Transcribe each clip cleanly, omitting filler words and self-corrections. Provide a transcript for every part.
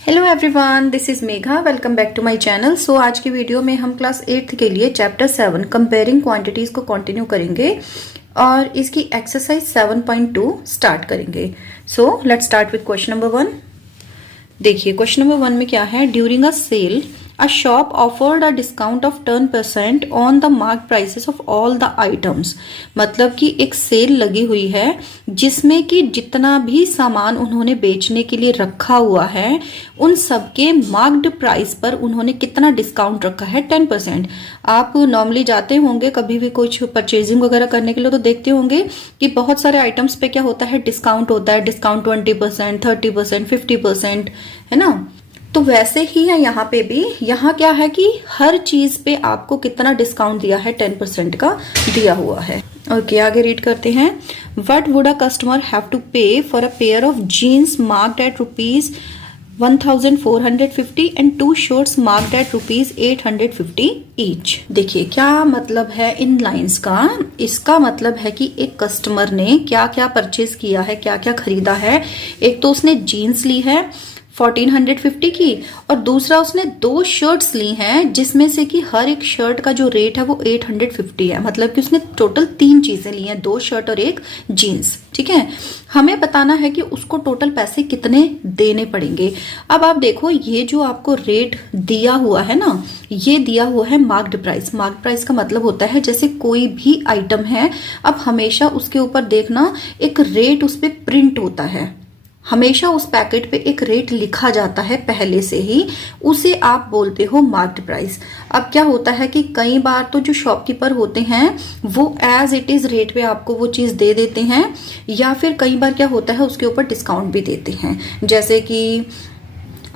Hello everyone, this is Megha. Welcome back to my channel. So आज की वीडियो में हम क्लास 8th के लिए चैप्टर 7 कंपेयरिंग क्वांटिटीज को कंटिन्यू करेंगे और इसकी एक्सरसाइज 7.2 स्टार्ट करेंगे। So let's start with question number 1। देखिए क्वेश्चन नंबर 1 में क्या है। During a sale a shop offered a discount of 10% on the marked prices of all the items। मतलब कि एक सेल लगी हुई है जिसमें कि जितना भी सामान उन्होंने बेचने के लिए रखा हुआ है उन सबके मार्क्ड प्राइस पर उन्होंने कितना डिस्काउंट रखा है, 10%। आप नॉर्मली जाते होंगे कभी भी कुछ परचेजिंग वगैरह करने के लिए तो देखते होंगे कि बहुत सारे आइटम्स पे क्या होता है, डिस्काउंट होता है। डिस्काउंट 20%, 30%, 50%, है ना। तो वैसे ही है यहाँ पे भी। यहाँ क्या है कि हर चीज पे आपको कितना डिस्काउंट दिया है, 10% का दिया हुआ है। ओके, आगे रीड करते हैं। What would a customer have to pay for a pair of jeans marked at ₹1450 and 2 shirts marked at ₹850 each. देखिए क्या मतलब है इन लाइंस का। इसका मतलब है कि एक कस्टमर ने क्या क्या परचेज किया है, क्या क्या खरीदा है। एक तो उसने जीन्स ली है 1450 की, और दूसरा उसने 2 शर्ट्स ली हैं जिसमें से कि हर एक शर्ट का जो रेट है वो 850 है। मतलब कि उसने टोटल 3 चीजें ली हैं, 2 शर्ट और 1 जीन्स। ठीक है, हमें बताना है कि उसको टोटल पैसे कितने देने पड़ेंगे। अब आप देखो ये जो आपको रेट दिया हुआ है ना, ये दिया हुआ है मार्क्ड प्राइस। मार्क्ड प्राइस का मतलब होता है जैसे कोई भी आइटम है, अब हमेशा उसके ऊपर देखना एक रेट उस पर प्रिंट होता है। हमेशा उस पैकेट पे एक रेट लिखा जाता है पहले से ही, उसे आप बोलते हो मार्क्ड प्राइस। अब क्या होता है कि कई बार तो जो शॉपकीपर होते हैं वो एज इट इज रेट पे आपको वो चीज दे देते हैं, या फिर कई बार क्या होता है उसके ऊपर डिस्काउंट भी देते हैं। जैसे कि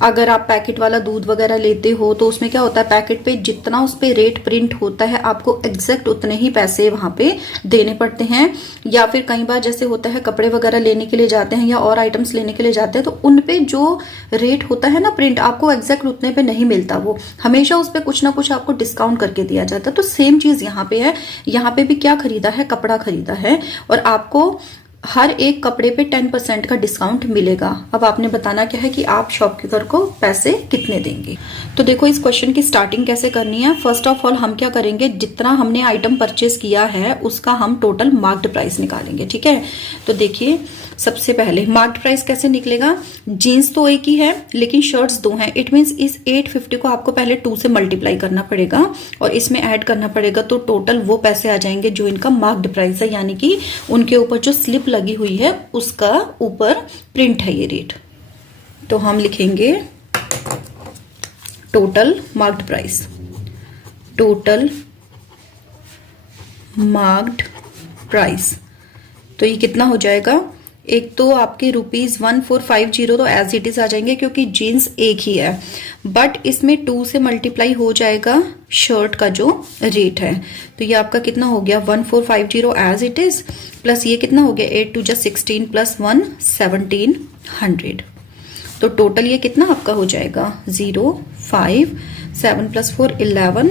अगर आप पैकेट वाला दूध वगैरह लेते हो तो उसमें क्या होता है, पैकेट पे जितना उस पे रेट प्रिंट होता है आपको एग्जैक्ट उतने ही पैसे वहां पे देने पड़ते हैं। या फिर कई बार जैसे होता है कपड़े वगैरह लेने के लिए जाते हैं या और आइटम्स लेने के लिए जाते हैं तो उन पे जो रेट होता है ना प्रिंट, आपको एग्जैक्ट उतने पे नहीं मिलता। वो हमेशा उस पर कुछ ना कुछ आपको डिस्काउंट करके दिया जाता है। तो सेम चीज यहाँ पे है। यहाँ पे भी क्या खरीदा है, कपड़ा खरीदा है और आपको हर एक कपड़े पे 10% का डिस्काउंट मिलेगा। अब आपने बताना क्या है कि आप शॉपकीपर को पैसे कितने देंगे। तो देखो इस क्वेश्चन की स्टार्टिंग कैसे करनी है। फर्स्ट ऑफ ऑल हम क्या करेंगे, जितना हमने आइटम परचेज किया है उसका हम टोटल मार्क्ड प्राइस निकालेंगे। ठीक है, तो देखिए सबसे पहले मार्क्ड प्राइस कैसे निकलेगा। जीन्स तो एक ही है लेकिन शर्ट्स 2 हैं। इट मीन्स इस 850 को आपको पहले 2 से मल्टीप्लाई करना पड़ेगा और इसमें ऐड करना पड़ेगा, तो टोटल वो पैसे आ जाएंगे जो इनका मार्क्ड प्राइस है। यानी कि उनके ऊपर जो स्लिप लगी हुई है उसका ऊपर प्रिंट है ये रेट। तो हम लिखेंगे total marked price. Total marked price तो ये कितना हो जाएगा। एक तो आपके ₹1450 तो एज इट इज आ जाएंगे क्योंकि जीन्स एक ही है, बट इसमें 2 से मल्टीप्लाई हो जाएगा शर्ट का जो रेट है। तो ये आपका कितना हो गया 1450 एज इट इज, प्लस ये कितना हो गया 8 2 16 प्लस 1 1700। तो टोटल ये कितना आपका हो जाएगा 0 5 7 + 4 11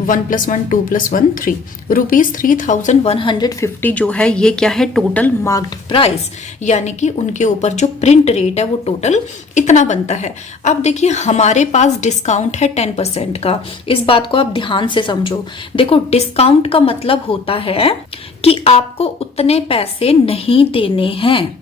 1 + 1 2 + 1 3 ₹3150 जो है ये क्या है टोटल मार्क्ड प्राइस। यानी कि उनके ऊपर जो प्रिंट रेट है वो टोटल इतना बनता है। अब देखिए हमारे पास डिस्काउंट है 10% का। इस बात को आप ध्यान से समझो। देखो डिस्काउंट का मतलब होता है कि आपको उतने पैसे नहीं देने हैं।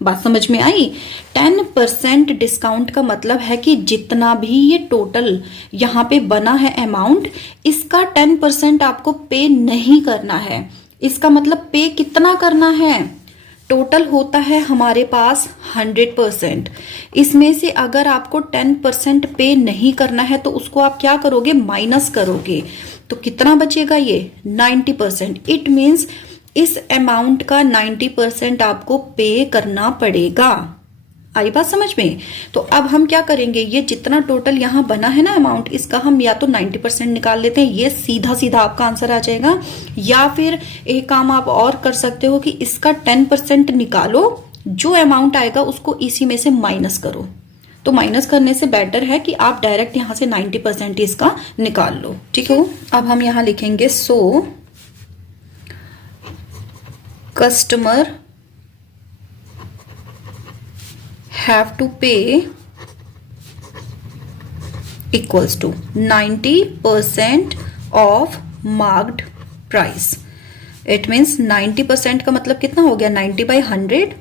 बात समझ में आई। 10% डिस्काउंट का मतलब है कि जितना भी ये टोटल यहाँ पे बना है अमाउंट, इसका 10% आपको पे नहीं करना है। इसका मतलब पे कितना करना है, टोटल होता है हमारे पास 100%। इसमें से अगर आपको 10% पे नहीं करना है तो उसको आप क्या करोगे, माइनस करोगे। तो कितना बचेगा ये 90%। इट मीन्स इस अमाउंट का 90% आपको पे करना पड़ेगा। आई बात समझ में। तो अब हम क्या करेंगे, ये जितना टोटल यहां बना है ना अमाउंट, इसका हम या तो 90% निकाल लेते हैं, ये सीधा सीधा आपका आंसर आ जाएगा। या फिर एक काम आप और कर सकते हो कि इसका 10% निकालो, जो अमाउंट आएगा उसको इसी में से माइनस करो। तो माइनस करने से बेटर है कि आप डायरेक्ट यहां से 90% इसका निकाल लो। ठीक है, अब हम यहां लिखेंगे so customer have to pay equals to 90% of marked price. It means 90% का मतलब कितना हो गया, 90/100।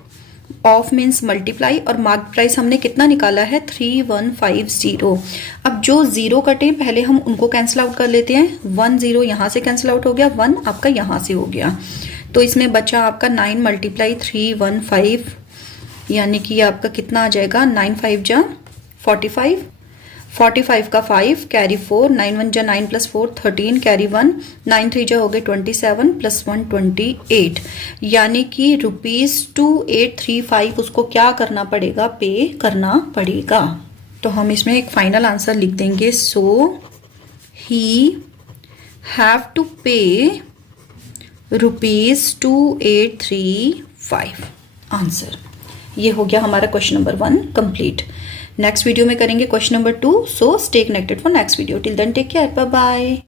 ऑफ मीन्स मल्टीप्लाई, और मार्क प्राइस हमने कितना निकाला है, 3150। अब जो जीरो कटे पहले हम उनको कैंसिल आउट कर लेते हैं। 1 0 यहां से कैंसिल आउट हो गया, 1 आपका यहां से हो गया, तो इसमें बचा आपका 9 × 315, यानी कि आपका कितना आ जाएगा, 9 5 जा 45, 45 का 5 कैरी 4, 9 1 जा 9 + 4 13 कैरी 1, 9 3 जा हो गए 27 + 1 28, यानी कि ₹2835 उसको क्या करना पड़ेगा, पे करना पड़ेगा। तो हम इसमें एक फाइनल आंसर लिख देंगे, सो ही हैव टू पे ₹2835। आंसर ये हो गया हमारा question number 1 complete. Next video में करेंगे question number 2, so stay connected for next video. Till then take care, bye bye.